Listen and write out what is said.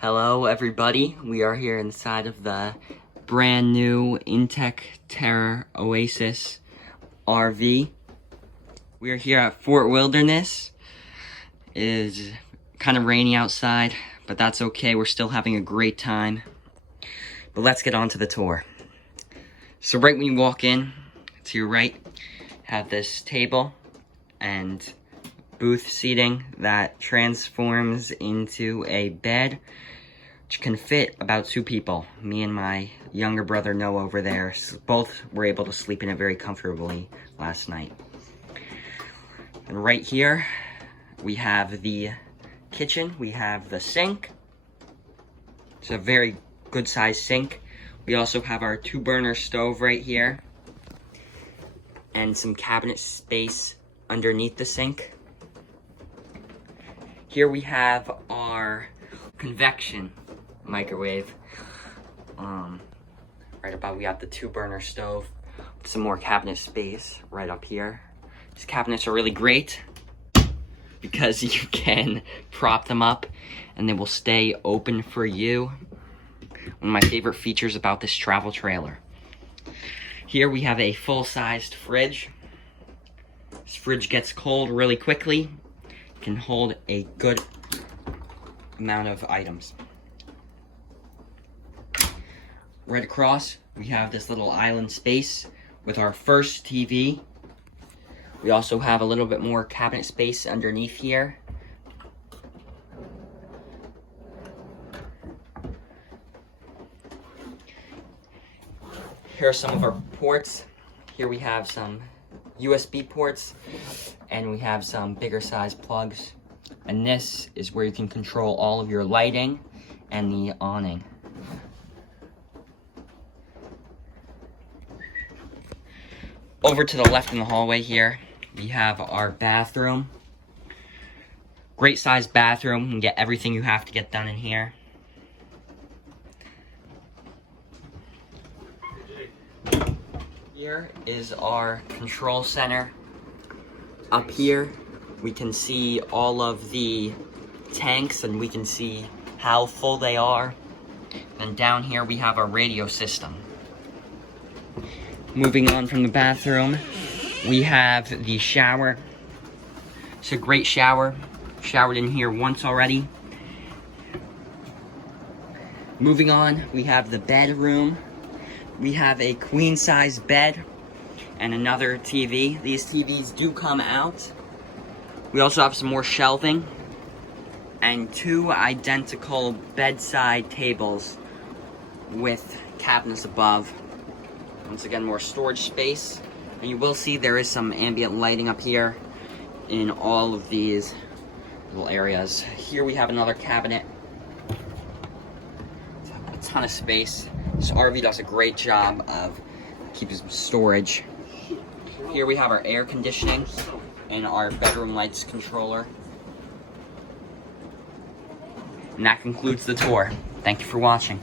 Hello everybody, we are here inside of the brand new inTech Terra Oasis RV. We are here at Fort Wilderness. It is kind of rainy outside, but that's okay, we're still having a great time. But let's get on to the tour. So right when you walk in, to your right, have this table and booth seating that transforms into a bed, which can fit about 2 people. Me and my younger brother Noah over there, both were able to sleep in it very comfortably last night. And right here, we have the kitchen, we have the sink. It's a very good sized sink. We also have our 2-burner stove right here, and some cabinet space underneath the sink. Here we have our convection microwave. Right above we have the 2-burner stove. Some more cabinet space right up here. These cabinets are really great because you can prop them up and they will stay open for you. One of my favorite features about this travel trailer. Here we have a full-sized fridge. This fridge gets cold really quickly. It can hold a good amount of items. Right across, we have this little island space with our first TV. We also have a little bit more cabinet space underneath here. Here are some of our ports. Here we have some USB ports, and we have some bigger size plugs. And this is where you can control all of your lighting and the awning. Over to the left in the hallway here, we have our bathroom. Great sized bathroom. You can get everything you have to get done in here. Here is our control center. Up here, we can see all of the tanks and we can see how full they are. And down here, we have our radio system. Moving on from the bathroom, we have the shower. It's a great shower. Showered in here once already. Moving on, we have the bedroom. We have a queen-size bed and another TV. These TVs do come out. We also have some more shelving and 2 identical bedside tables with cabinets above. Once again, more storage space. And you will see there is some ambient lighting up here in all of these little areas. Here we have another cabinet. A ton of space. This RV does a great job of keeping some storage. Here we have our air conditioning and our bedroom lights controller. And that concludes the tour. Thank you for watching.